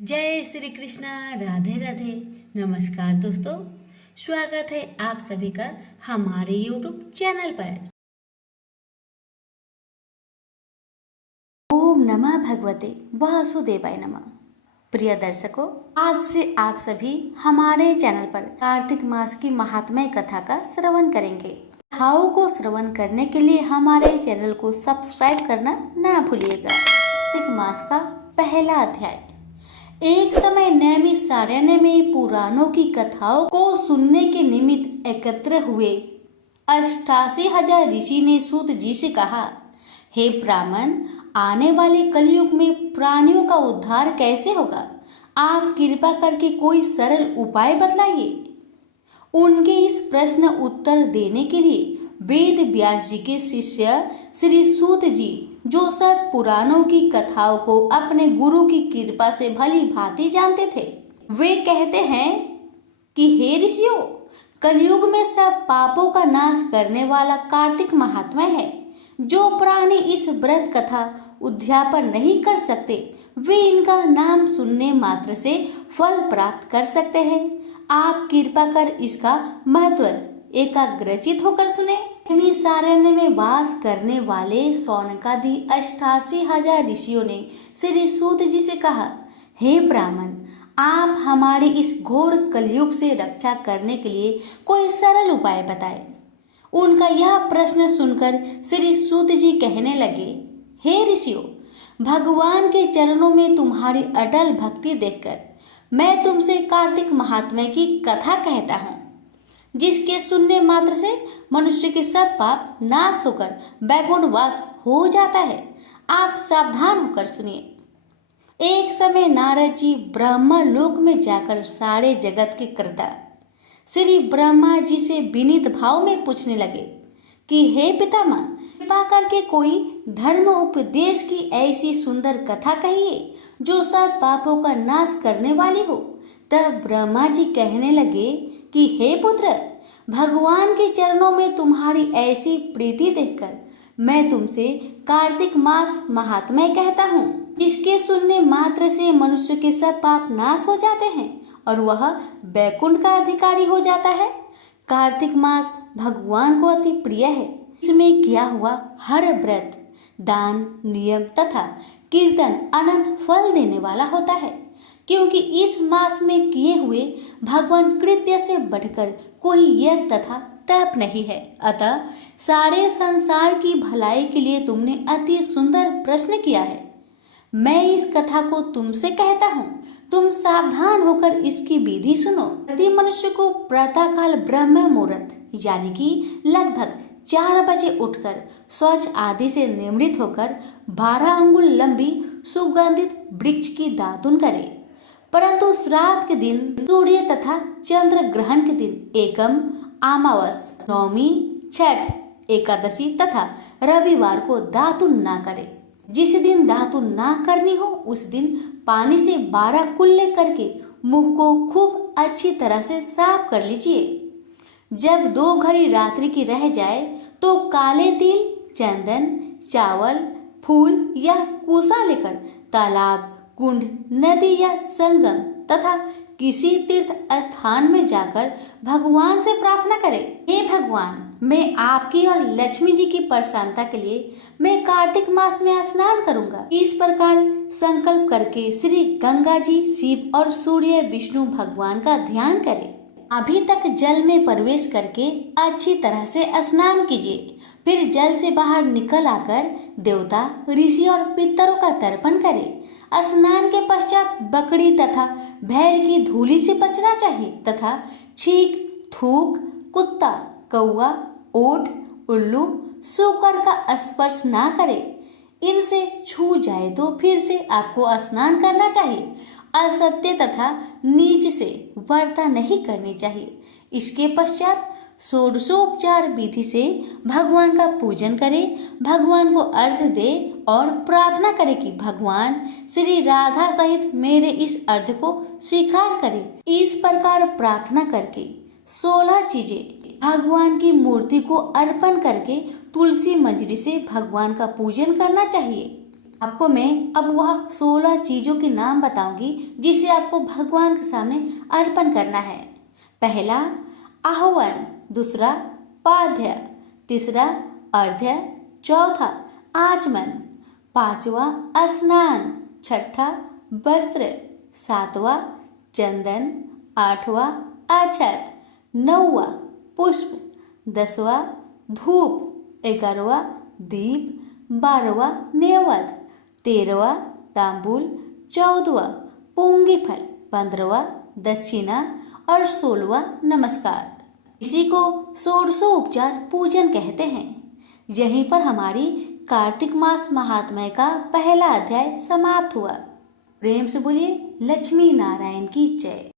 जय श्री कृष्णा। राधे राधे। नमस्कार दोस्तों, स्वागत है आप सभी का हमारे YouTube चैनल पर। ओम नमः भगवते वासुदेवाय नमः। प्रिय दर्शकों, आज से आप सभी हमारे चैनल पर कार्तिक मास की महात्म्य कथा का श्रवण करेंगे। कथाओं को श्रवण करने के लिए हमारे चैनल को सब्सक्राइब करना ना भूलिएगा। कार्तिक मास का पहला अध्याय। एक समय नैमिषारण्य में पुराणों की कथाओं को सुनने के निमित्त एकत्र हुए 88,000 ऋषि ने सूत जी से कहा, हे ब्राह्मण, आने वाले कलयुग में प्राणियों का उद्धार कैसे होगा? आप कृपा करके कोई सरल उपाय बतलाइए। उनके इस प्रश्न उत्तर देने के लिए वेद व्यास जी के शिष्य श्री सूत जी, जो सब पुराणों की कथाओं को अपने गुरु की कृपा से भली भांति जानते थे, वे कहते हैं कि हे ऋषियों, कलयुग में सब पापों का नाश करने वाला कार्तिक महात्मा है। जो प्राणी इस व्रत कथा उद्यापन नहीं कर सकते, वे इनका नाम सुनने मात्र से फल प्राप्त कर सकते हैं। आप कृपा कर इसका महत्व एकाग्रचित होकर सुने। नैमिषारण्य में वास करने वाले शौनकादि 88,000 ऋषियों ने श्री सूत जी से कहा, हे ब्राह्मण, आप हमारी इस घोर कलयुग से रक्षा करने के लिए कोई सरल उपाय बताएं। उनका यह प्रश्न सुनकर श्री सूत जी कहने लगे, हे ऋषियों, भगवान के चरणों में तुम्हारी अटल भक्ति देखकर मैं तुमसे कार्तिक महात्म्य की कथा कहता हूँ, जिसके सुनने मात्र से मनुष्य के सब पाप नाश होकर वैकुंठ वास हो जाता है। आप सावधान होकर सुनिए। एक समय नारद जी ब्रह्मा लोक में जाकर सारे जगत के कर्ता श्री ब्रह्मा जी से विनीत भाव में पूछने लगे कि हे पितामह, कृपा करके कोई धर्म उपदेश की ऐसी सुंदर कथा कहिए जो सब पापों का नाश करने वाली हो। तब ब्रह्मा जी कहने लगे कि हे पुत्र, भगवान के चरणों में तुम्हारी ऐसी प्रीति देखकर मैं तुमसे कार्तिक मास महात्म्य कहता हूँ, जिसके सुनने मात्र से मनुष्य के सब पाप नाश हो जाते हैं और वह वैकुंठ का अधिकारी हो जाता है। कार्तिक मास भगवान को अति प्रिय है। इसमें किया हुआ हर व्रत, दान, नियम तथा कीर्तन अनंत फल देने वाला होता है, क्योंकि इस मास में किए हुए भगवान कृत्य से बढ़कर कोई यज्ञ तथा तप नहीं है। अतः सारे संसार की भलाई के लिए तुमने अति सुंदर प्रश्न किया है। मैं इस कथा को तुमसे कहता हूँ, तुम सावधान होकर इसकी विधि सुनो। प्रति मनुष्य को प्रातःकाल ब्रह्म मुहूर्त यानी कि लगभग 4 बजे उठकर शौच आदि से निवृत्त होकर 12 अंगुल लंबी सुगंधित वृक्ष की दातुन करे। परंतु श्राद्ध के दिन, सूर्य तथा चंद्र ग्रहण के दिन, एकम, अमावस, नवमी, छठ, एकादशी तथा रविवार को दातुन ना करे। जिस दिन दातुन ना करनी हो, उस दिन पानी से 12 कुल्ले करके मुंह को खूब अच्छी तरह से साफ कर लीजिए। जब 2 घड़ी रात्रि की रह जाए तो काले तिल, चंदन, चावल, फूल या कुसा लेकर तालाब, कुंड, नदी या संगम तथा किसी तीर्थ स्थान में जाकर भगवान से प्रार्थना करें, हे भगवान, मैं आपकी और लक्ष्मी जी की प्रसन्नता के लिए मैं कार्तिक मास में स्नान करूंगा। इस प्रकार संकल्प करके श्री गंगा जी, शिव और सूर्य, विष्णु भगवान का ध्यान करें। अभी तक जल में प्रवेश करके अच्छी तरह से स्नान कीजिए। फिर जल से बाहर निकल आकर देवता, ऋषि और पितरों का तर्पण करें। स्नान के पश्चात बकरी तथा भैर की धूली से बचना चाहिए तथा छींक, थूक, कुत्ता, कौवा, ओट, उल्लू, सूकर का स्पर्श ना करें। इनसे छू जाए तो फिर से आपको स्नान करना चाहिए। असत्य तथा नीच से वर्ता नहीं करनी चाहिए। इसके पश्चात षोडशोपचार विधि से भगवान का पूजन करें, भगवान को अर्घ्य दे और प्रार्थना करें कि भगवान श्री राधा सहित मेरे इस अर्घ्य को स्वीकार करें। इस प्रकार प्रार्थना करके 16 चीजें भगवान की मूर्ति को अर्पण करके तुलसी मंजरी से भगवान का पूजन करना चाहिए। आपको मैं अब वह 16 चीजों के नाम बताऊंगी जिसे आपको भगवान के सामने अर्पण करना है। पहला आहवन, दूसरा पाद्य, तीसरा अर्घ्य, चौथा आचमन, पांचवा स्नान, छठा वस्त्र, सातवां चंदन, आठवां अक्षत, नौवा पुष्प, 10वां धूप, 11वां दीप, 12वां नेवद, 13वां तांबूल, 14वां पूंगी फल, 15वां दक्षिणा और 16वां नमस्कार। इसी को षोडशोपचार पूजन कहते हैं। यहीं पर हमारी कार्तिक मास महात्म्य का पहला अध्याय समाप्त हुआ। प्रेम से बोलिए लक्ष्मी नारायण की जय।